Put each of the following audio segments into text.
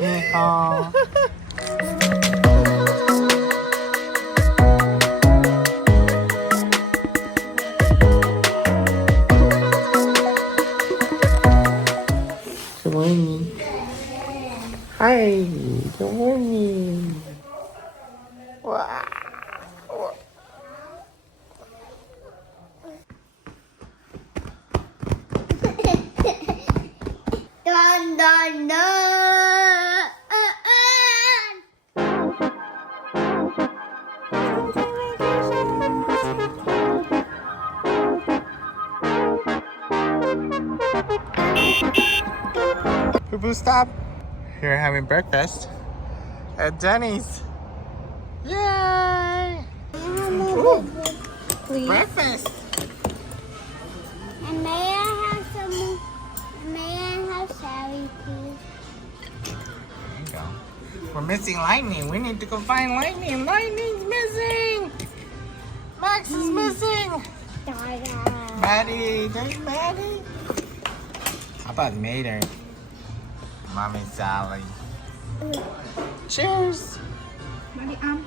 Oh. Good morning. Hi. Good morning. Wow. Dun, dun, dun. Boo stop. We're having breakfast at Denny's. Yay! Ooh, Please. breakfast. And may I have some? May I have Sally, please? There you go. We're missing Lightning. We need to go find Lightning. Lightning's missing. Max is missing. Dada. Maddie, there's Maddie. How about Mater? Mommy Sally. Cheers. We are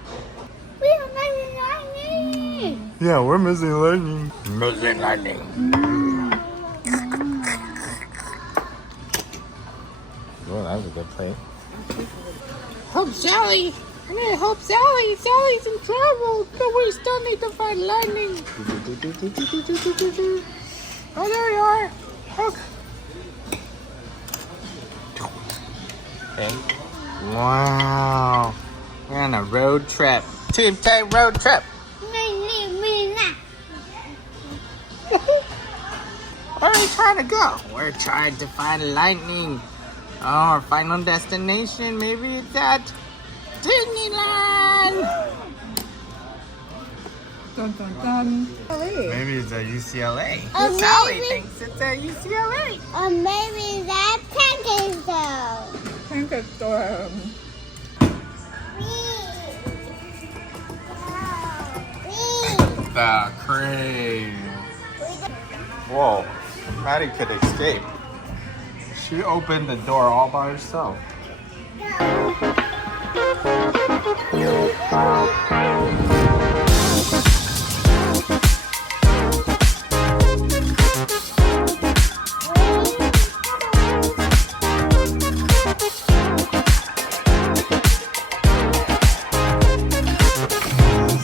missing Lightning. Yeah, we're missing Lightning. Missing Lightning. Oh, that was a good play. Help Sally! I need to help Sally! Sally's in trouble! But we still need to find Lightning! Oh, there you are! Look! Okay. Wow! We're on a road trip. Team Tang road trip! Where are we trying to go? We're trying to find Lightning. Oh, our final destination, maybe it's at Disneyland. Dun, dun, dun. Maybe it's at UCLA. Or Sally maybe- thinks it's at UCLA. Or maybe that pancake zone. Pancake storm. The crane. Whoa, Maddie could escape. She opened the door all by herself.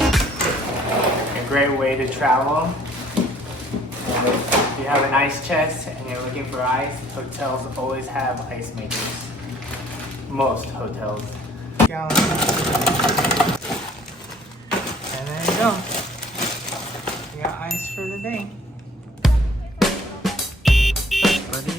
A great way to travel. And if you have an ice chest and you're looking for ice, hotels always have ice makers. Most hotels. And there you go. You got ice for the day. Buddy.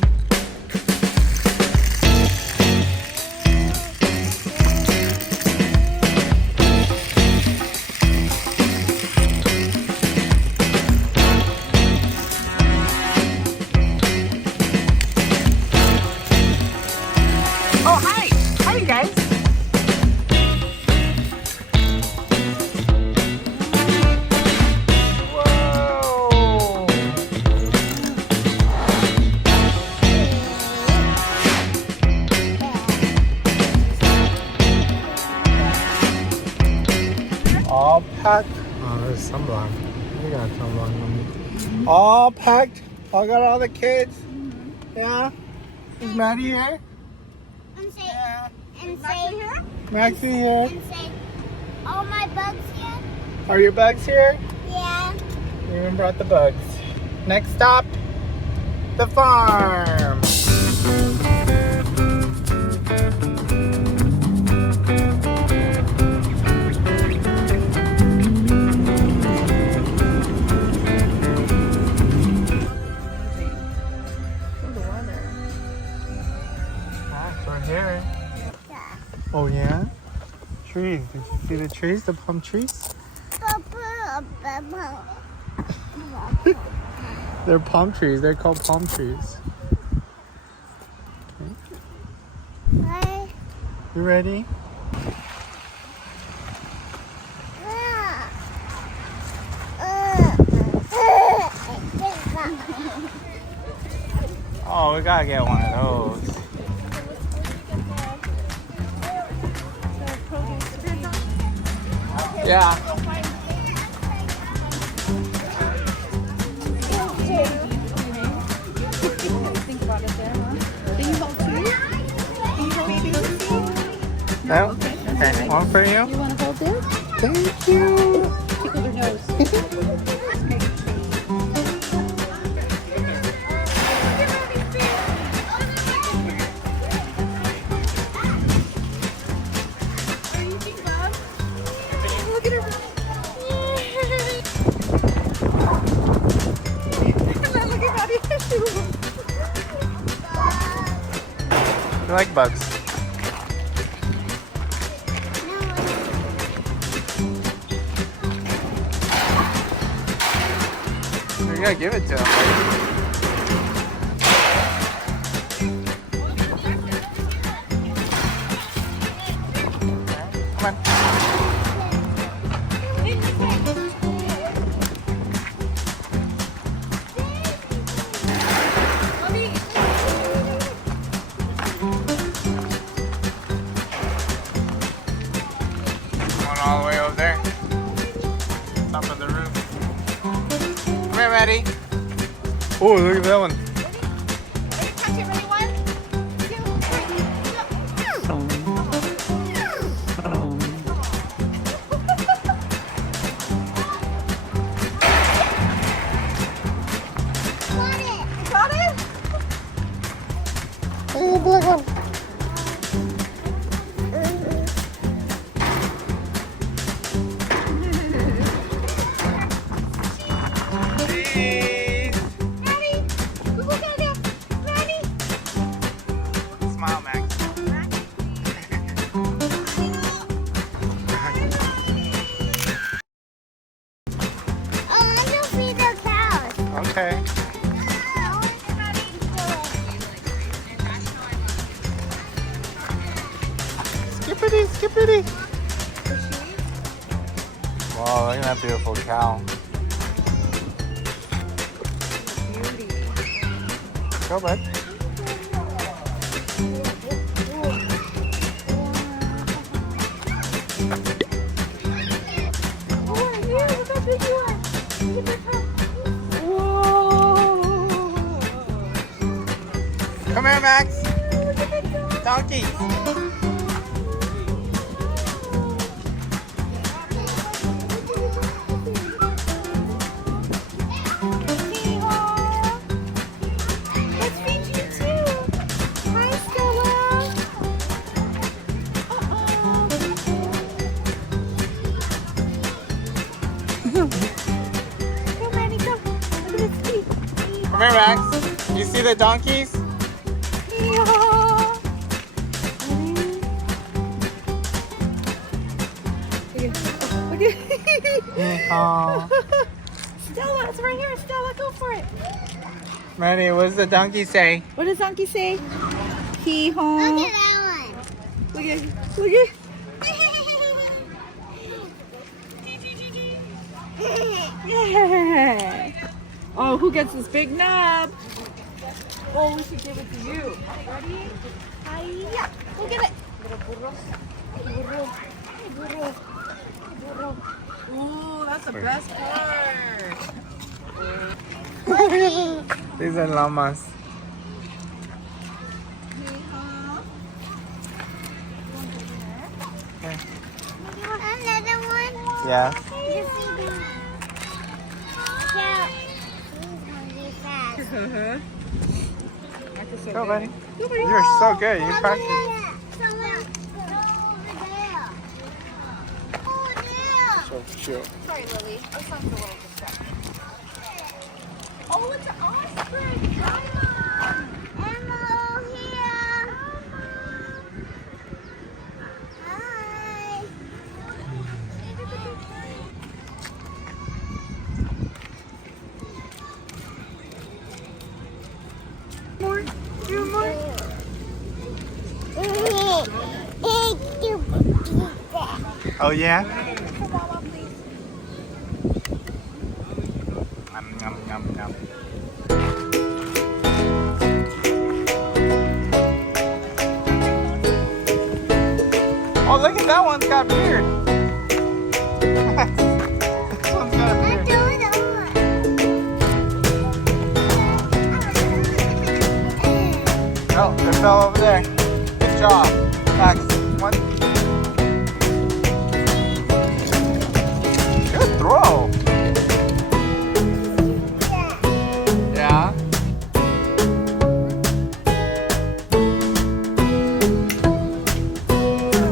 Oh, hi! Hi, you guys! Whoa! All packed. Oh, there's sunblock. We got sunblock on me. All packed. I got all the kids. Yeah? Is Maddie here? And say, Yeah. and say, Maxie here. and say, all my bugs here? Are your bugs here? Yeah. We even brought the bugs. Next stop, the farm. We're here. Oh yeah? Trees. Did you see the trees? The palm trees? They're palm trees. They're called palm trees. Okay. You ready? Oh, we gotta get one of those. Yeah. Think about it there, huh? Can you hold two? Can you hold two? No? Okay. One for you? You want to hold this? Thank you. Tickle their nose. Look at her. Look at Daddy. You like bugs? You gotta give it to him. Come on. Going all the way over there. Top of the roof. Come here, Maddie. Oh, look at that one. Smile, Max. Okay. Skippity, skippity. Wow, look at that beautiful cow. Go, bud. Come here, Max. Donkey. Come here, Max. You see the donkeys? Oh. Stella, it's right here. Stella, go for it. Maddie, what does the donkey say? What does donkey say? Hee-haw. Look at that one. Look at, look at. Yeah. Oh, who gets this big nub? Oh, we should give it to you. Ready? Hi-ya. Look at it. Oh, that's the best part. These are llamas. Another one. Yeah. You see that? Yeah. He's hungry fast. Go, buddy. You're so good. You practice. So cute. Sorry, Lily. Our son's a little distracted. Oh, it's an ostrich. Emma here. Hi. More. Do more. Oh, yeah? Mama, please. Yum, yum, yum. Oh, look at that one's got beard. fell over there. Good job. Max, one. Good throw. Yeah.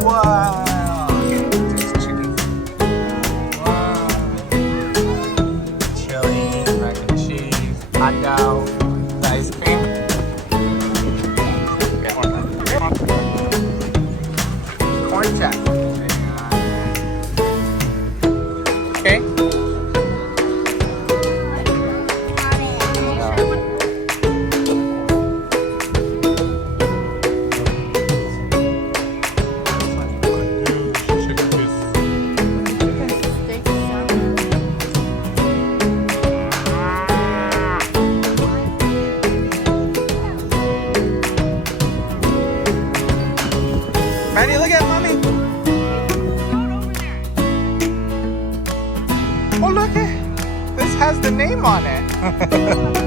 Wow. Okay, there's chicken. Wow. Chili, mac and cheese, hot dog, ice cream. Get one. Get one. Corn chop. Okay. Maddie, look at mommy. Oh, look at this has the name on it.